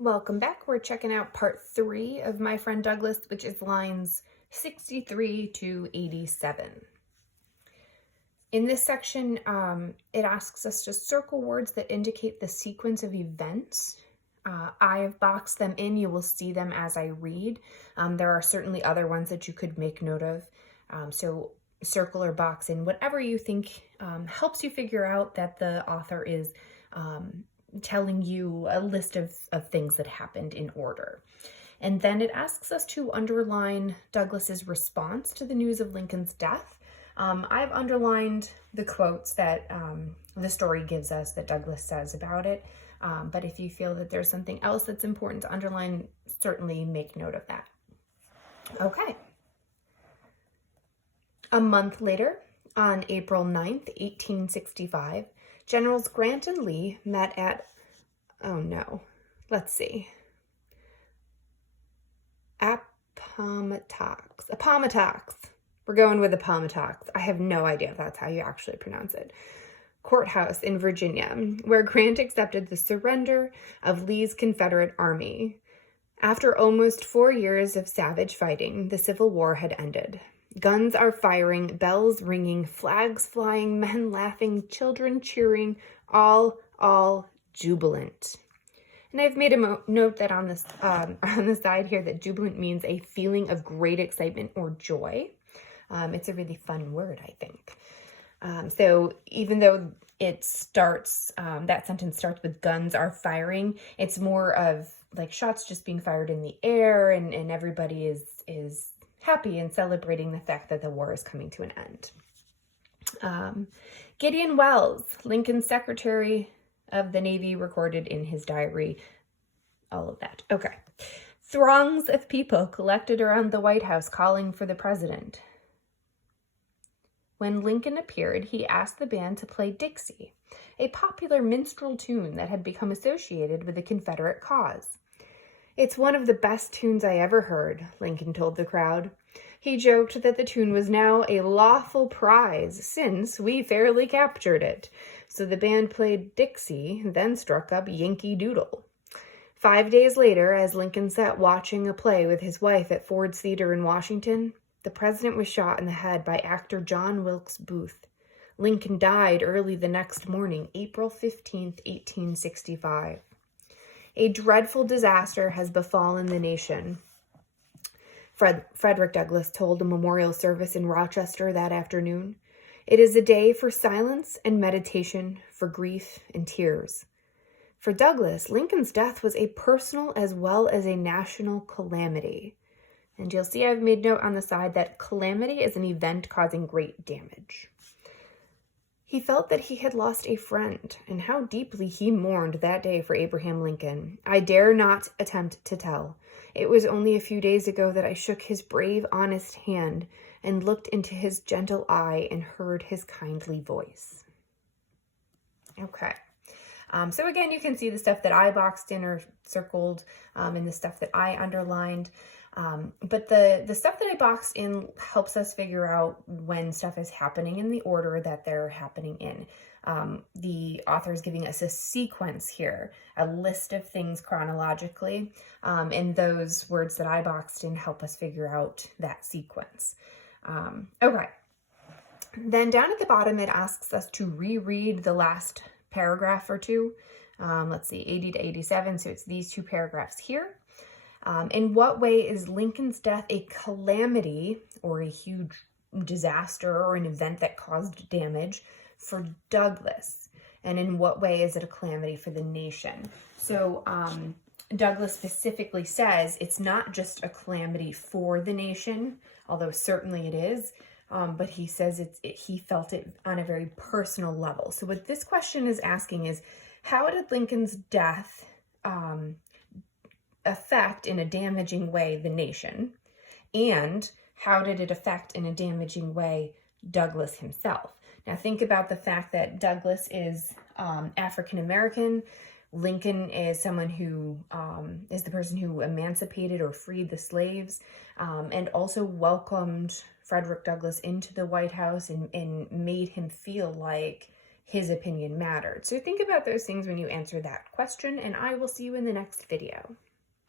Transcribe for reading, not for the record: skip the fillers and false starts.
Welcome back. We're checking out part 3 of My Friend Douglas, which is lines 63 to 87. In this section, it asks us to circle words that indicate the sequence of events. I have boxed them in. You will see them as I read. There are certainly other ones that you could make note of. So circle or box in whatever you think helps you figure out that the author is telling you a list of things that happened in order. And then it asks us to underline Douglas's response to the news of Lincoln's death. I've underlined the quotes that the story gives us that Douglas says about it. But if you feel that there's something else that's important to underline, certainly make note of that. Okay. A month later, on April 9th, 1865, Generals Grant and Lee met at, Appomattox. We're going with Appomattox. I have no idea if that's how you actually pronounce it. Courthouse in Virginia, where Grant accepted the surrender of Lee's Confederate Army. After almost 4 years of savage fighting, the Civil War had ended. Guns are firing, bells ringing, flags flying, men laughing, children cheering, all jubilant. And I've made a note that on the side here that jubilant means a feeling of great excitement or joy. It's a really fun word, I think. So even though it starts, that sentence starts with guns are firing, it's more of like shots just being fired in the air, and everybody is happy and celebrating the fact that the war is coming to an end. Gideon Welles, Lincoln's Secretary of the Navy, recorded in his diary all of that. Okay. Throngs of people collected around the White House calling for the president. When Lincoln appeared, he asked the band to play Dixie, a popular minstrel tune that had become associated with the Confederate cause. "It's one of the best tunes I ever heard," Lincoln told the crowd. He joked that the tune was now a lawful prize since we fairly captured it. So the band played Dixie, then struck up Yankee Doodle. 5 days later, as Lincoln sat watching a play with his wife at Ford's Theater in Washington, the president was shot in the head by actor John Wilkes Booth. Lincoln died early the next morning, April 15th, 1865. A dreadful disaster has befallen the nation, Frederick Douglass told a memorial service in Rochester that afternoon. It is a day for silence and meditation, for grief and tears. For Douglass, Lincoln's death was a personal as well as a national calamity. And you'll see I've made note on the side that calamity is an event causing great damage. He felt that he had lost a friend, and how deeply he mourned that day for Abraham Lincoln, I dare not attempt to tell. It was only a few days ago that I shook his brave, honest hand and looked into his gentle eye and heard his kindly voice. Okay. So again, you can see the stuff that I boxed in or circled and the stuff that I underlined. But the stuff that I boxed in helps us figure out when stuff is happening in the order that they're happening in. The author is giving us a sequence here, a list of things chronologically, and those words that I boxed in help us figure out that sequence. Okay. Then down at the bottom, it asks us to reread the last paragraph or two. Let's see, 80 to 87. So it's these two paragraphs here. In what way is Lincoln's death a calamity or a huge disaster or an event that caused damage for Douglas? And in what way is it a calamity for the nation? So Douglas specifically says it's not just a calamity for the nation, although certainly it is, but he says he felt it on a very personal level. So what this question is asking is, how did Lincoln's death affect in a damaging way the nation, and how did it affect in a damaging way Douglas himself? Now think about the fact that Douglas is African American. Lincoln is someone who is the person who emancipated or freed the slaves, and also welcomed Frederick Douglass into the White House and made him feel like his opinion mattered. So think about those things when you answer that question, and I will see you in the next video.